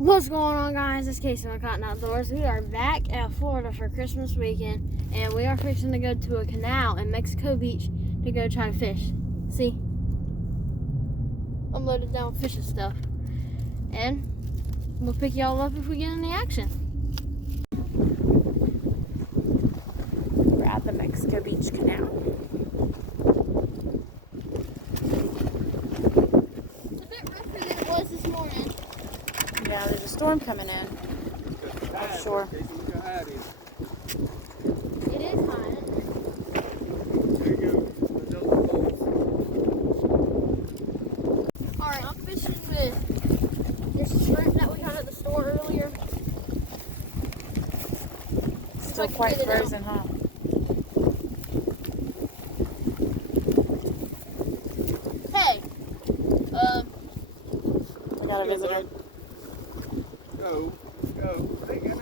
What's going on, guys? It's Casey on Cotton Outdoors. We are back at Florida for Christmas weekend, and we are fixing to go to a canal in Mexico Beach to go try to fish. See? I'm loaded down with fishing stuff. And we'll pick y'all up if we get in the action. We're at the Mexico Beach Canal. It's a bit rougher than it was this morning. Yeah, there's a storm coming in. I'm sure. It is high. There you go. Alright, I'm fishing with this shrimp that we got at the store earlier. Still quite frozen, huh? Hey, We got a visitor. Go. Hey, get in.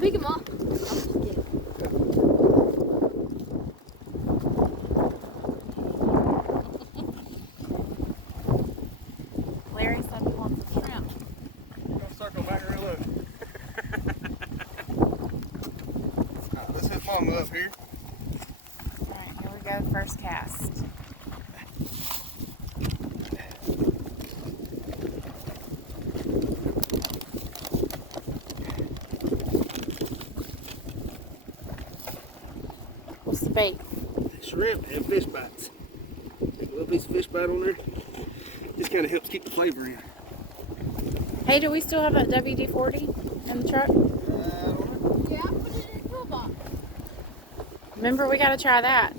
pick him up. Larry said he wants a shrimp. I'm gonna circle back here and look. Let's hit Mama up here. Alright, here we go. First cast. What's the bait? Shrimp and fish bites. Take a little piece of fish bite on there. Just kind of helps keep the flavor in. Hey, do we still have that WD-40 in the truck? Yeah, I put it in the toolbox. Remember, we got to try that.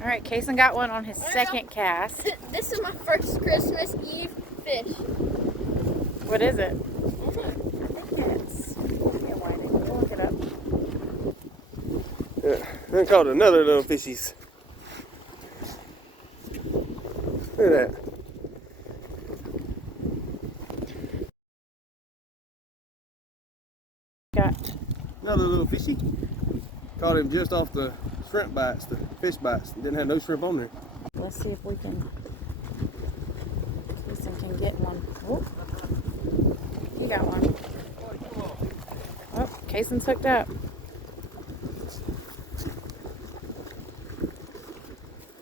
Alright, Kason got one on his second cast. This is my first Christmas Eve fish. What is it? It's we'll look it up. Then caught another little fishies. Look at that. Got Another little fishy. Caught him just off the shrimp bites, the fish bites. Didn't have no shrimp on there. Let's see if we can. Kason can get one. Oh, you got one. Oh, Kason's hooked up.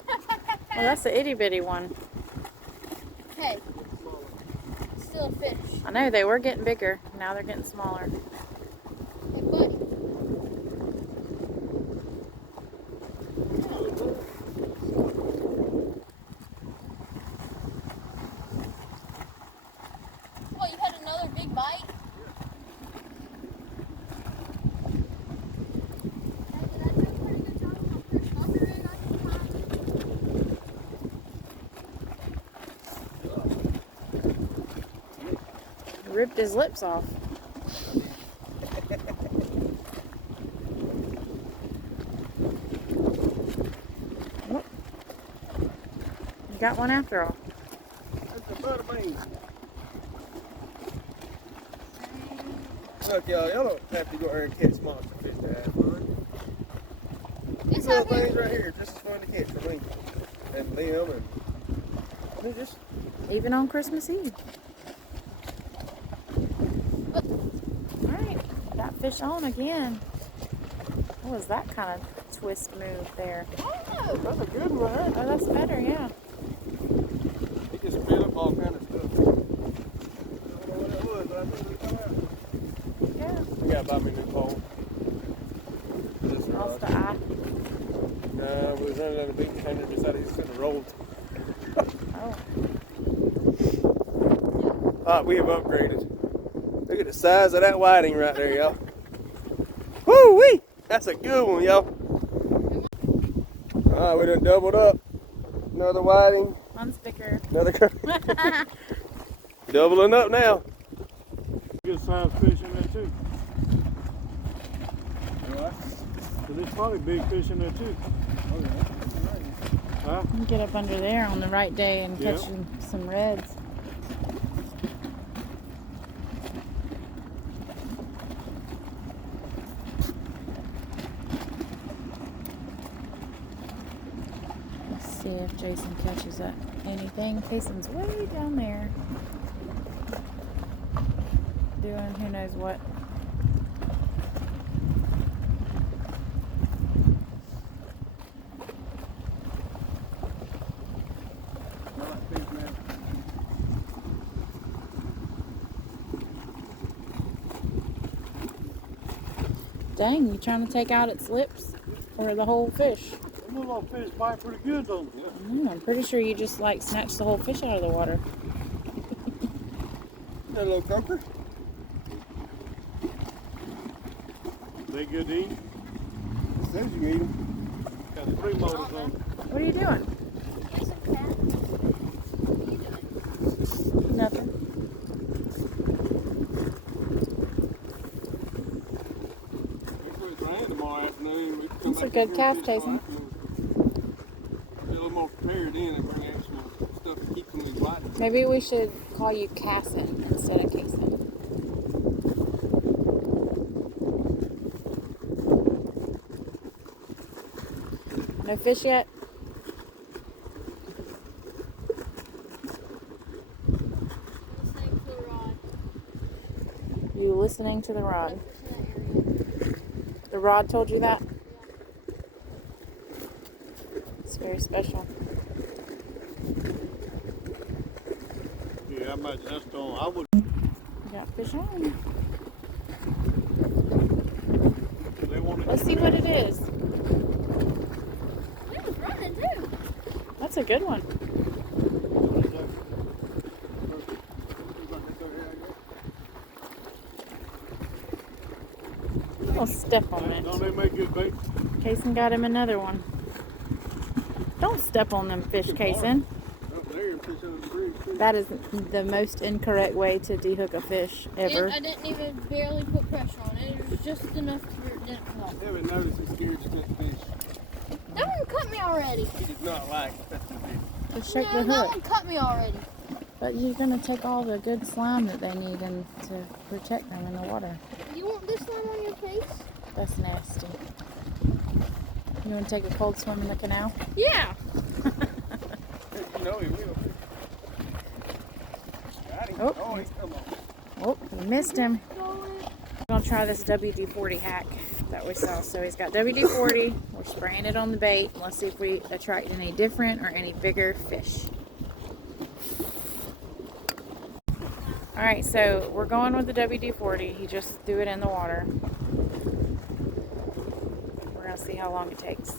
Well, that's the itty bitty one. Hey, still a fish. I know they were getting bigger. Now they're getting smaller. Hey, buddy. What, you had another big bite? Ripped his lips off. Oh, you got one after all. That's the butterbean. Look, y'all don't have to go there and catch monster fish to have fun. These It's little out here. things right here, just as fun to catch for me. And them, and they're just Even on Christmas Eve. Alright, got fish on again. What was that kind of twist move there? Oh, that's a good one, right? Oh, that's better, yeah. He just spit up all kind of stuff. I don't know what it was, but I think we come out. Yeah. We gotta buy me a new pole. This Lost the rod. eye. We was running down the beach and Henry decided he was gonna roll. Oh. We have upgraded. Look at the size of that whiting right there, y'all. Woo wee! That's a good one, y'all. Alright, we done doubled up. Another whiting. One's bigger. Another doubling up now. Good sized fish in there too. What? So there's probably big fish in there too. Huh? You can get up under there on the right day and Yeah. catch some reds. See if Jason catches anything. Cason's way down there. Doing who knows what. Dang, you trying to take out its lips or the whole fish? Them little fish bite pretty good, don't they? I'm pretty sure you just like snatched the whole fish out of the water. That little croaker. They good to eat? It says you can eat them. Got 3 motors on them. What are you doing? There's a cat. What are you doing? Nothing. If it's raining tomorrow afternoon, we can come That's a back good here calf, and fish Jason. Be a little more prepared in and bring extra stuff to keep from these biting. Maybe we should call you Casson instead of Cason. No fish yet? Listening to the rod. You listening to the rod? Look to that area. The rod told you that? It's very special. Yeah, I imagine that's the only, I would, You got fish on. they want to. Let's see what it is. It was running too. That's a good one. Don't step on it. Don't they make good bait? Cason got him another one. Don't step on them fish, Cason. Up there and fish over the bridge too. That is the most incorrect way to dehook a fish ever. I didn't even barely put pressure on it. It was just enough to where it didn't come off. Haven't noticed he's scared to take fish. That one cut me already. He does not like it. Just shake No, the that hook. one cut me already. But you're going to take all the good slime that they need and to protect them in the water. You want this one on your face? That's nasty. You want to take a cold swim in the canal? Yeah. You know he will. Got him. Oh. Oh, he's come on. Oh, we missed him. We're going to try this WD-40 hack that we saw. So he's got WD-40. We're spraying it on the bait. Let's see if we attract any different or any bigger fish. Alright, so we're going with the WD-40. He just threw it in the water. We're going to see how long it takes.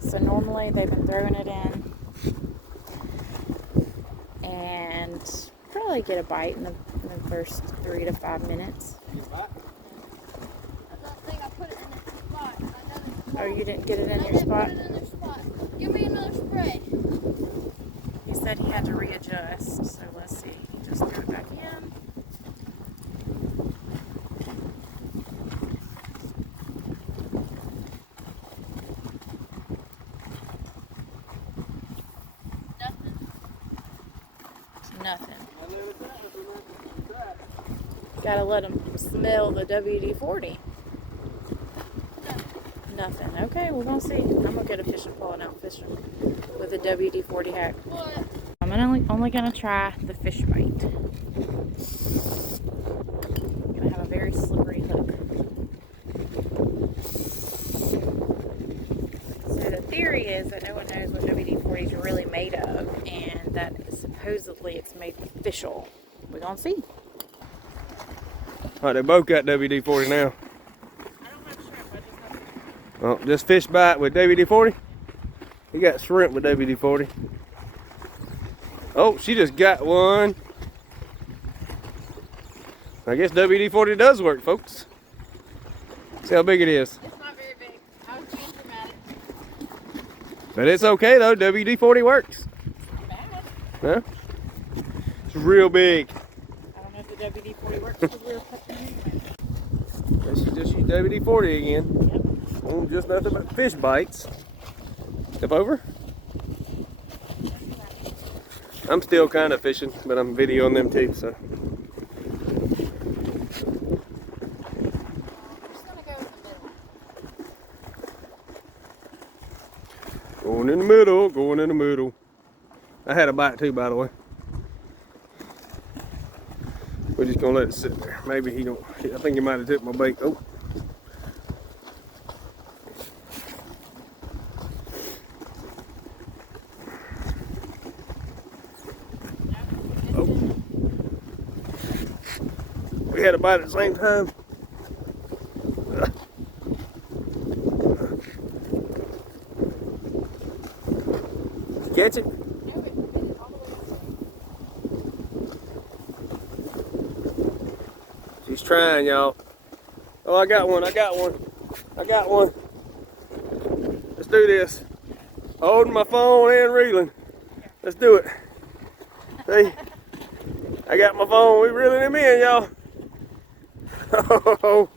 So normally they've been throwing it in and probably get a bite in the first 3 to 5 minutes. I don't think I put it in that spot. I know that Oh, you didn't get it in I your didn't spot? put it in their spot. Give me another spray. He said he had to readjust, so let's see. He just threw it back in. Nothing. Nothing. Gotta let him smell the WD-40. Nothing. Okay, we're gonna see. I'm gonna get a fishing pole and out fishing with a WD-40 hack. What? I'm only gonna try the fish bite. I'm gonna have a very slippery hook. So the theory is that no one knows what WD-40 is really made of, and that supposedly it's made with fish oil. We're gonna see. All right, they both got WD-40 now. I don't have shrimp. I just have Oh, just fish bite with WD-40. He got shrimp with WD-40. Oh, she just got one. I guess WD-40 does work, folks. See how big it is. It's not very big. I was being dramatic. But it's okay though, WD-40 works. bad. Huh? It's real big. I don't know if the WD-40 works because we were cooking anyway. Guess you just used WD-40 again. Yep. Oh, just nothing but fish bites. Step over. I'm still kind of fishing, but I'm videoing them too, so. Going in the middle, going in the middle. I had a bite too, by the way. We're just gonna let it sit there. Maybe he don't, I think he might have took my bait. Oh. Oh. We had a bite at the same time. Catch it? She's trying, y'all. Oh, I got one, I got one. I got one. Let's do this. Holding my phone and reeling. Let's do it. See? I got my phone, we reeling him in, y'all. Oh,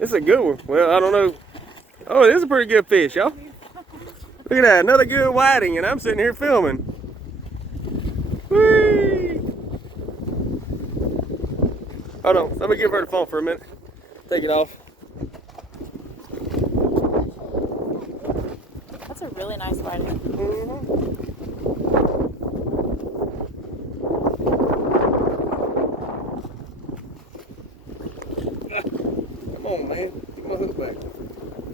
it's a good one. Well, I don't know. Oh, it is a pretty good fish, y'all. Look at that, another good whiting, and I'm sitting here filming. Whee! Hold on, let me give her the phone for a minute. Take it off. That's a really nice whiting. Come on, man. Get my hook back.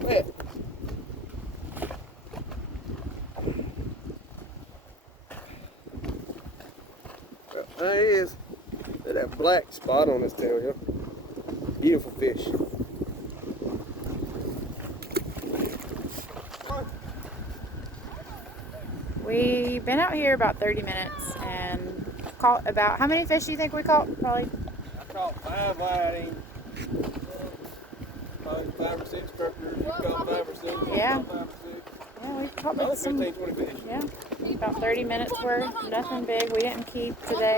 Man. Well, there he is. Look at that black spot on his tail, yo. Beautiful fish. We've been out here about 30 minutes and caught about, how many fish do you think we caught? Probably. I caught 5 whiting. Probably 5 or 6 crackers. You caught 5 or 6. Yeah. 5 or 6. Yeah, we caught Probably some, 15, 20 fish. yeah, about 30 minutes worth. Nothing big. We didn't keep today.